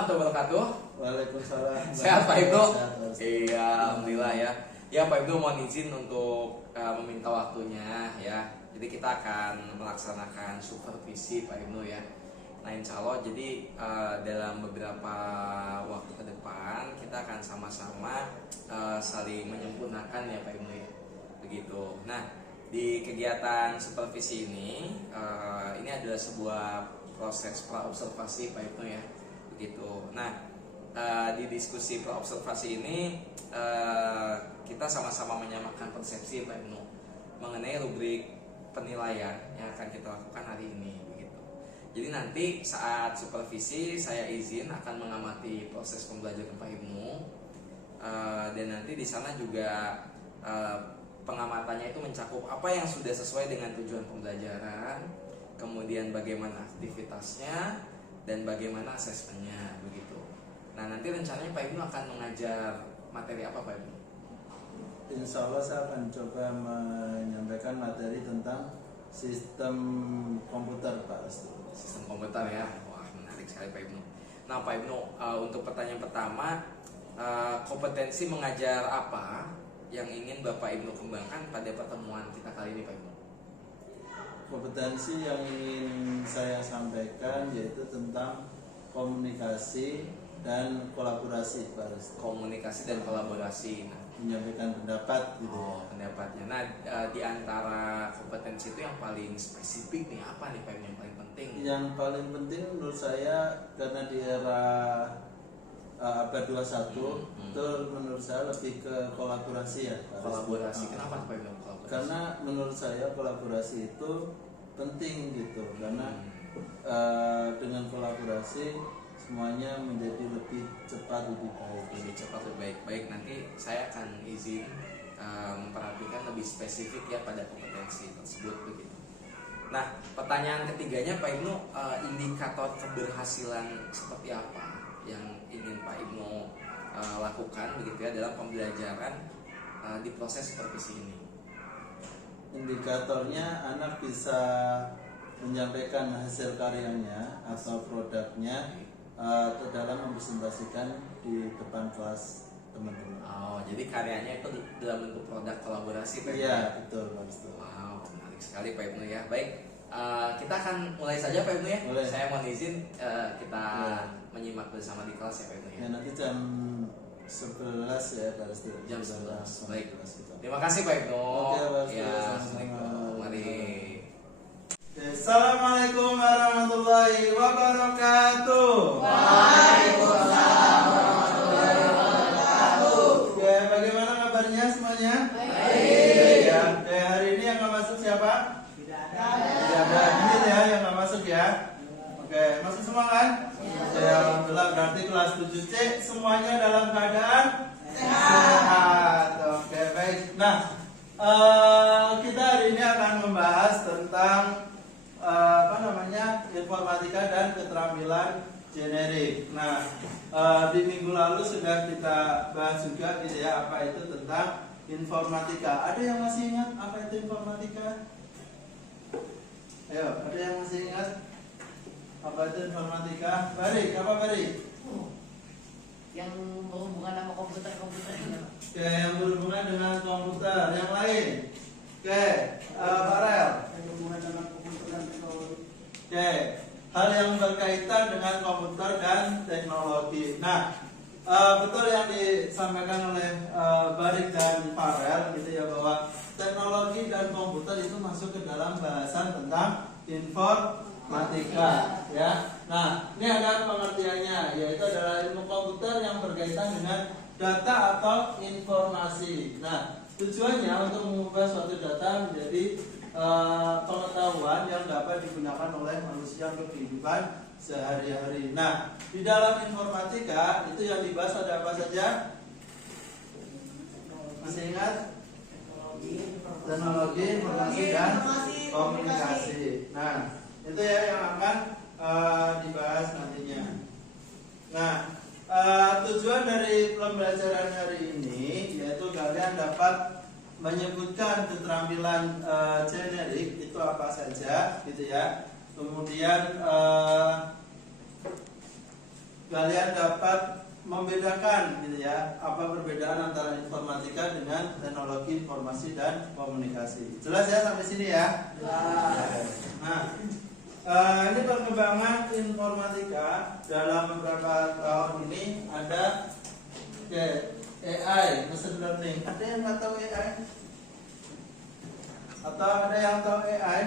warahmatullahi wabarakatuh. Waalaikumsalam. Sehat Pak Ibnu? Sehat, Pak. Iya, alhamdulillah ya. Ya Pak Ibnu mohon izin untuk meminta waktunya ya. Jadi kita akan melaksanakan supervisi Pak Ibnu ya. Nah insya Allah jadi dalam beberapa waktu ke depan kita akan sama-sama saling menyempurnakan ya Pak Ibnu ya. Begitu. Nah di kegiatan supervisi ini adalah sebuah proses praobservasi Pak Ibnu ya. Begitu. Nah di diskusi praobservasi ini kita sama-sama menyamakan persepsi Pak Ibnu mengenai rubrik penilaian yang akan kita lakukan hari ini begitu. Jadi nanti saat supervisi saya izin akan mengamati proses pembelajaran Pak Ibnu dan nanti di sana juga pengamatannya itu mencakup apa yang sudah sesuai dengan tujuan pembelajaran, kemudian bagaimana aktivitasnya dan bagaimana asesmennya begitu. Nah nanti rencananya Pak Ibnu akan mengajar materi apa Pak Ibnu? Insya Allah saya akan coba menyampaikan materi tentang sistem komputer Pak Restu. Sistem komputer ya, wah menarik sekali Pak Ibnu. Nah Pak Ibnu untuk pertanyaan pertama, kompetensi mengajar apa yang ingin Bapak Ibnu kembangkan pada pertemuan kita kali ini Pak Ibnu? Kompetensi yang ingin saya sampaikan yaitu tentang komunikasi dan kolaborasi Pak Restu. Komunikasi dan kolaborasi. Nah, menyampaikan pendapat gitu. Oh, pendapatnya. Nah, di antara kompetensi itu yang paling spesifik nih apa nih Pak Ibnu yang paling penting? Yang paling penting menurut saya karena di era abad 21 itu menurut saya lebih ke kolaborasi ya Pak. Kolaborasi. Kenapa Pak Ibnu kolaborasi? Karena menurut saya kolaborasi itu penting gitu. Karena dengan kolaborasi semuanya menjadi lebih cepat, lebih baik. Lebih cepat, lebih baik. Baik, nanti saya akan izin memperhatikan lebih spesifik ya pada kompetensi tersebut begitu. Nah, pertanyaan ketiganya Pak Ibnu, indikator keberhasilan seperti apa yang ingin Pak Ibnu lakukan begitu ya dalam pembelajaran di proses supervisi ini? Indikatornya anak bisa menyampaikan hasil karyanya atau produknya dalam mempresentasikan di depan kelas teman-teman. Oh, jadi karyanya itu dalam bentuk produk kolaborasi Pak Ibnu? Iya, betul Pak Restu. Wow, menarik sekali Pak Ibnu ya. Baik, kita akan mulai saja Pak Ibnu ya. Boleh. Saya mohon izin kita Boleh. menyimak bersama di kelas ya Pak Ibnu ya. Ya, nanti jam 11 ya Pak Restu. Jam 11. Baik. Kita. Terima kasih Pak Ibnu. Oke, Pak Restu. Ya, Sama-sama. Assalamualaikum. Mari. Assalamualaikum warahmatullahi wabarakatuh. Waalaikumsalam warahmatullahi wabarakatuh. Oke, bagaimana kabarnya semuanya? Baik. Ya, hari ini yang nggak masuk siapa? Tidak Tidak ada. Ini ya yang nggak masuk ya. Oke, masuk semua kan? Oke, alhamdulillah berarti kelas 7C semuanya dalam keadaan sehat. Oke, baik. Nah, kita hari ini akan membahas tentang informatika dan keterampilan generik. Nah, di minggu lalu sudah kita bahas juga gitu ya apa itu tentang informatika. Ada yang masih ingat apa itu informatika? Ayo, ada yang masih ingat apa itu informatika? Bari, apa Bari? Yang berhubungan sama komputer-komputer ini. Oke, yang berhubungan dengan komputer. Yang lain? Oke, Pak Rel. Yang berhubungan dengan komputer dan teknologi. Oke, hal yang berkaitan dengan komputer dan teknologi. Nah, betul yang disampaikan oleh Barik dan Farel gitu ya bahwa teknologi dan komputer itu masuk ke dalam bahasan tentang informatika ya. Nah, ini ada pengertiannya yaitu adalah ilmu komputer yang berkaitan dengan data atau informasi. Nah, tujuannya untuk mengubah suatu data menjadi pengetahuan yang dapat digunakan oleh manusia untuk kehidupan sehari-hari. Nah, di dalam informatika itu yang dibahas ada apa saja? Masih ingat? Teknologi, informasi dan komunikasi. Nah, itu ya yang akan dibahas nantinya. Nah, tujuan dari pembelajaran hari ini yaitu kalian dapat menyebutkan keterampilan generik itu apa saja gitu ya. Kemudian kalian dapat membedakan gitu ya, apa perbedaan antara informatika dengan teknologi informasi dan komunikasi. Jelas ya sampai sini ya? Nah, ini perkembangan informatika dalam beberapa tahun ini ada AI, machine learning. Ada yang nggak tahu AI? Atau ada yang tahu AI?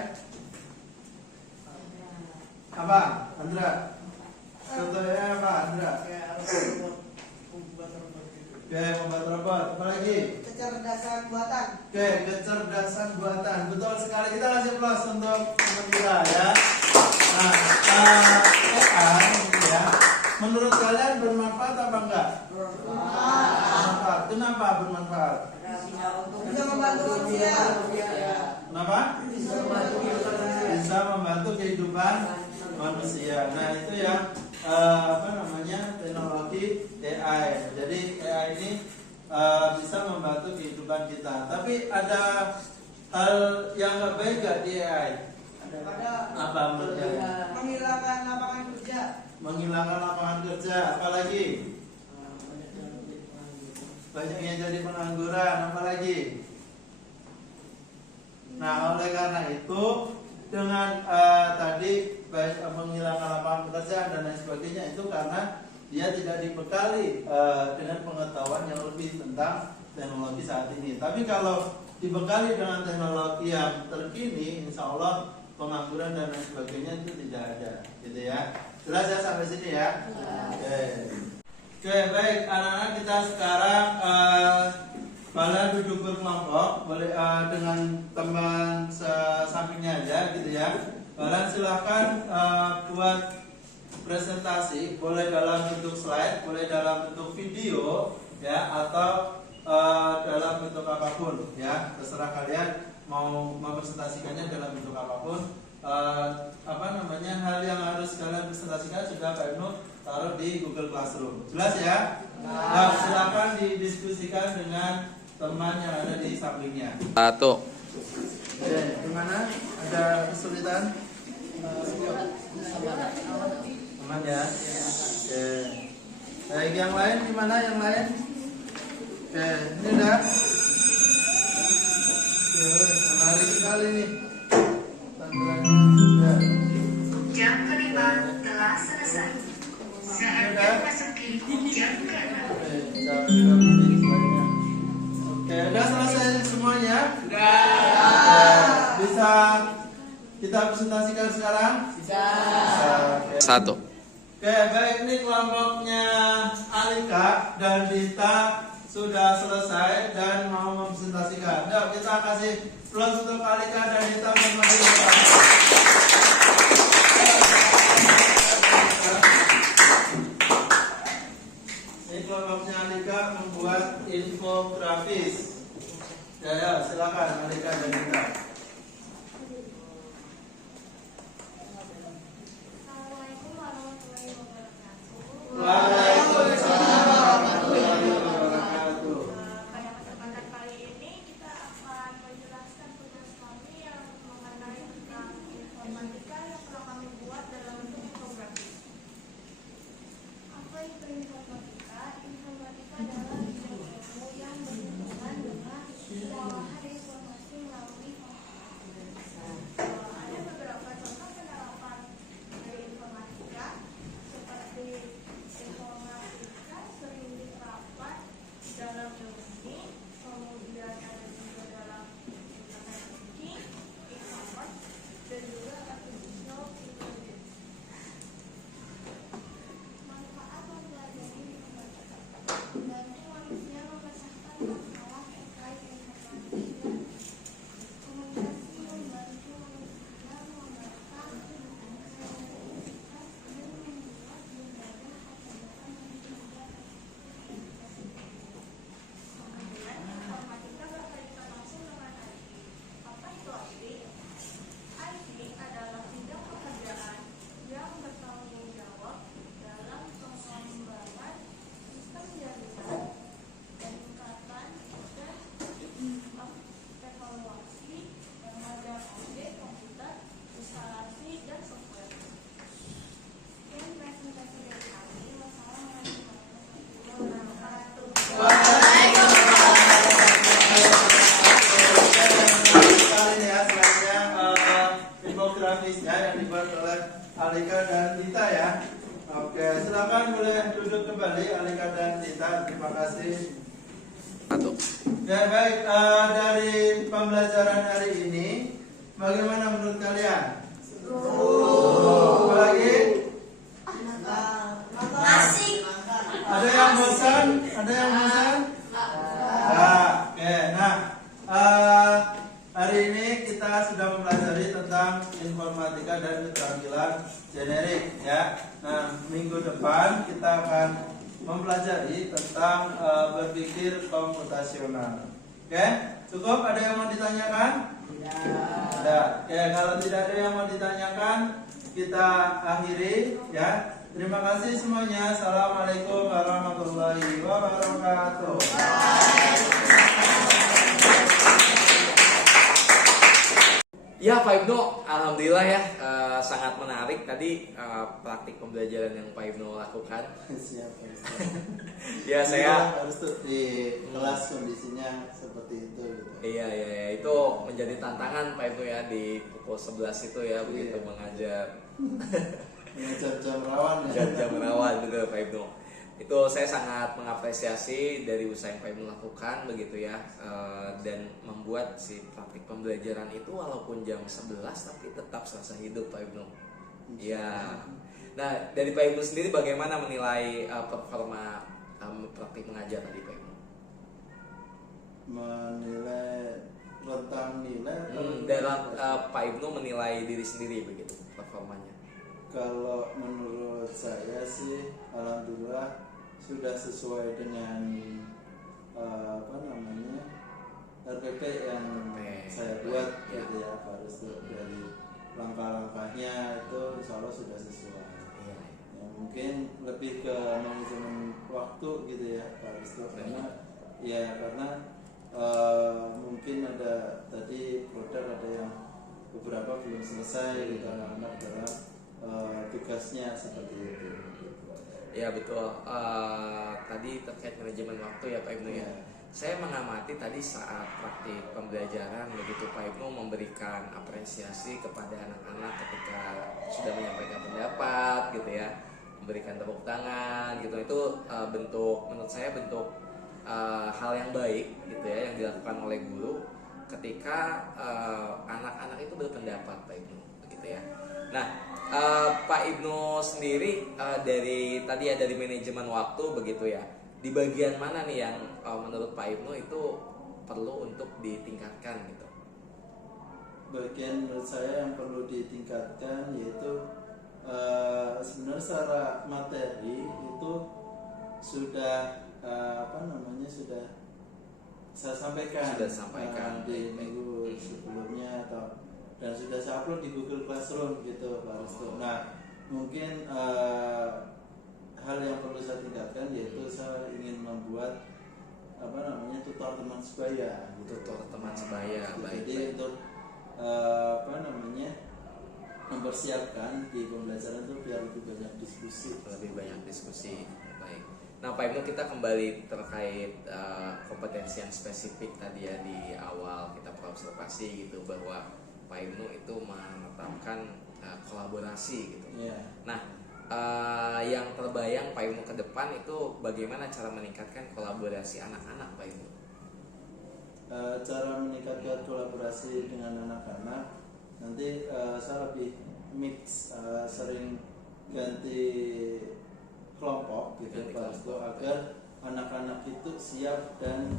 Apa? Andra? Contoh AI apa? Andra? Oke, membuat robot. Apa lagi? Kecerdasan buatan. Oke, kecerdasan buatan. Betul sekali. Kita kasih plus untuk teman kita ya. Nah, AI ya. Menurut kalian bermanfaat apa enggak? Bermanfaat. Kenapa bermanfaat? Bisa membantu manusia. Kenapa? Bisa membantu manusia. Bisa membantu kehidupan manusia. Nah, itu ya teknologi AI. Jadi AI ini bisa membantu kehidupan kita. Tapi ada hal yang nggak baik nggak di AI? Ada. Apa menurut kalian? Menghilangkan lapangan kerja. Menghilangkan lapangan kerja. Apalagi? Banyak yang jadi pengangguran. Apalagi? Nah, oleh karena itu dengan tadi baik menghilangkan lapangan pekerjaan dan lain sebagainya itu karena dia tidak dibekali dengan pengetahuan yang lebih tentang teknologi saat ini. Tapi kalau dibekali dengan teknologi yang terkini, insya Allah pengangguran dan lain sebagainya itu tidak ada, gitu ya. Jelas ya sampai sini ya? Oke, baik anak-anak, kita sekarang kalian duduk berkelompok, boleh dengan teman sampingnya aja, gitu ya. Kalian silahkan buat presentasi, boleh dalam bentuk slide, boleh dalam bentuk video, ya, atau dalam bentuk apapun, ya, terserah kalian mau mempresentasikannya dalam bentuk apapun. Hal yang harus kalian presentasikan sudah Pak Ibnu taruh di Google Classroom. Jelas ya? Nah, silakan didiskusikan dengan teman yang ada di sampingnya. Satu. Oke, gimana? Ada kesulitan? Aman ya? Oke. Baik, yang lain gimana? Yang lain? Oke, ini udah. Oke, menarik sekali nih. Tampilannya sudah. Jam kelima telah selesai. Saatnya memasuki jam ke-6. Oke, udah selesai semuanya? Sudah. Bisa kita presentasikan sekarang? Bisa. Oke. Satu. Oke, baik, ini kelompoknya Alika dan Dita sudah selesai dan mau mempresentasikan. Yuk, kita kasih plus untuk Alika dan Dita masing-masing. Ini kelompoknya Alika membuat infografis. Ya, silakan Alika dan Dita. Waalaikumsalam warahmatullahi wabarakatuh. Pada kesempatan kali ini kita akan menjelaskan tugas kami yang mengenai tentang informatika yang telah kami buat dalam bentuk infografis. Apa itu informatika? Informatika adalah bidang ilmu yang berhubungan dengan pengolahan informasi melalui komputer. Ada beberapa contoh penerapan dari informatika seperti informatika sering diterapkan dalam ilmu, kemudian ada juga dalam internet banking, e-commerce, dan juga artificial intelligence. Manfaat mempelajari duduk kembali Alika dan Tita. Terima kasih. Atau Ya baik, dari pembelajaran hari ini, bagaimana menurut kalian? Apalagi? Asik. Ada yang bosan? Ada yang bosan? Oke. Nah, hari ini kita sudah mempelajari tentang informatika dan keterampilan generik, ya. Nah, minggu depan kita akan mempelajari tentang berpikir komputasional. Oke, cukup. Ada yang mau ditanyakan? Tidak. Oke, kalau tidak ada yang mau ditanyakan, kita akhiri, ya. Terima kasih semuanya. Assalamualaikum warahmatullahi wabarakatuh. ya Pak Ibnu, alhamdulillah ya, sangat menarik tadi praktik pembelajaran yang Pak Ibnu lakukan. Siap. Ya saya harus tuh di kelas kondisinya seperti itu. Gitu. iya itu menjadi tantangan Pak Ibnu ya di pukul 11 itu ya, begitu Iya. mengajar Jam-jam rawan ya. jam-jam merawat gitu Pak Ibnu. Itu saya sangat mengapresiasi dari usaha yang Pak Ibnu lakukan begitu ya, dan membuat si praktik pembelajaran itu walaupun jam 11 tapi tetap serasa hidup Pak Ibnu. Iya. Nah, dari Pak Ibnu sendiri bagaimana menilai performa praktik mengajar tadi Pak Ibnu? Menilai rentang nilai Dalam Pak Ibnu menilai diri sendiri begitu performanya. kalau menurut saya sih alhamdulillah sudah sesuai dengan RPP yang saya buat Ya. gitu ya, harus dari langkah-langkahnya itu insya Allah sudah sesuai. Iya. Ya, mungkin lebih ke manajemen waktu gitu ya Pak Risto, karena mungkin ada tadi produk ada yang beberapa belum selesai gitu anak-anak dalam tugasnya seperti itu. Ya betul. Tadi terkait manajemen waktu ya Pak Ibnu ya. Saya mengamati tadi saat praktik pembelajaran begitu Pak Ibnu memberikan apresiasi kepada anak-anak ketika sudah menyampaikan pendapat gitu ya, memberikan tepuk tangan gitu. Itu menurut saya bentuk hal yang baik gitu ya yang dilakukan oleh guru ketika anak-anak itu berpendapat Pak Ibnu begitu ya. Nah, Pak Ibnu sendiri dari tadi ya dari manajemen waktu begitu ya. Di bagian mana nih yang menurut Pak Ibnu itu perlu untuk ditingkatkan gitu? Bagian menurut saya yang perlu ditingkatkan yaitu sebenarnya secara materi itu sudah sudah saya sampaikan, di minggu sebelumnya dan sudah saya upload di Google Classroom gitu Pak Resto. Nah mungkin hal yang perlu saya tingkatkan yaitu saya ingin membuat tutor teman sebaya gitu. Tutor teman sebaya, baik. Jadi untuk mempersiapkan di pembelajaran itu biar lebih banyak diskusi. Baik. Nah Pak Ibnu, kita kembali terkait kompetensi yang spesifik tadi ya di awal kita observasi gitu bahwa Pak Ibnu itu menetapkan kolaborasi gitu. Yeah. Nah, yang terbayang Pak Ibnu ke depan itu bagaimana cara meningkatkan kolaborasi anak-anak Pak Ibnu? Cara meningkatkan kolaborasi dengan anak-anak nanti saya lebih mix, sering ganti kelompok gitu Pak Resto, agar anak-anak itu siap dan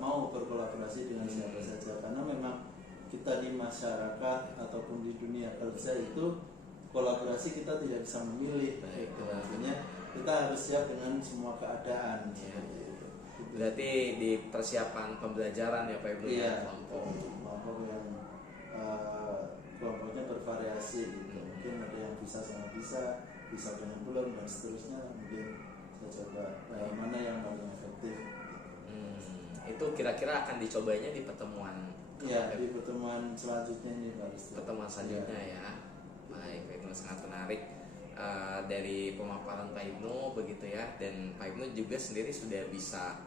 mau berkolaborasi dengan siapa saja, karena memang kita di masyarakat ataupun di dunia kerja itu kolaborasi kita tidak bisa memilih. Baik, artinya kita harus siap dengan semua keadaan. Ya. Berarti di persiapan pembelajaran ya Pak Ibnu ya, kelompok yang kelompoknya bervariasi gitu. Mungkin ada yang bisa sangat bisa dengan belum dan seterusnya. Mungkin saya coba mana yang paling efektif. Itu kira-kira akan dicobanya di pertemuan Di pertemuan selanjutnya ini Pak Resto. Pertemuan selanjutnya ya. Baik, Pak Ibnu, sangat menarik dari pemaparan Pak Ibnu begitu ya, dan Pak Ibnu juga sendiri sudah bisa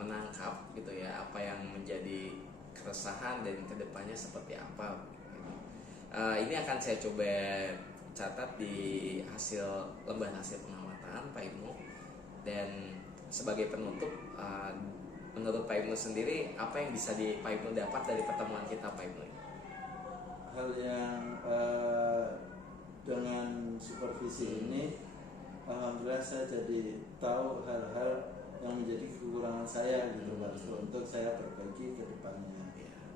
menangkap gitu ya apa yang menjadi keresahan dan kedepannya seperti apa gitu. Ini akan saya coba catat di lembar hasil pengamatan pertanyaan Pak Ibnu. Dan sebagai penutup, menurut Pak Ibnu sendiri apa yang bisa Pak Ibnu dapat dari pertemuan kita Pak Ibnu? Hal yang dengan supervisi ini, alhamdulillah saya jadi tahu hal-hal yang menjadi kekurangan saya gitu Pak, untuk saya perbaiki ke depannya.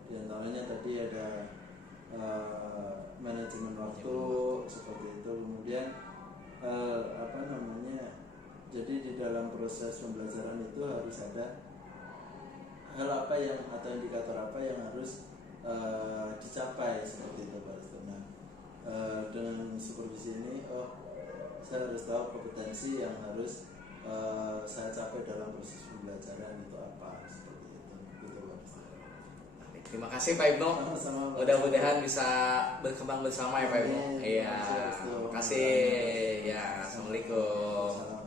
Di antaranya tadi ada manajemen waktu seperti itu, kemudian jadi di dalam proses pembelajaran itu harus ada hal apa yang atau indikator apa yang harus dicapai seperti itu Pak. Nah, dengan supervisi ini, saya harus tahu kompetensi yang harus saya capai dalam proses pembelajaran itu apa, seperti itu gitu Pak. Terima kasih Pak Ibnu. Sama-sama, Pak. Mudah-mudahan bisa berkembang bersama ya Pak Ibnu. Amin. Iya. Terima kasih. Terima kasih. Ya, assalamualaikum.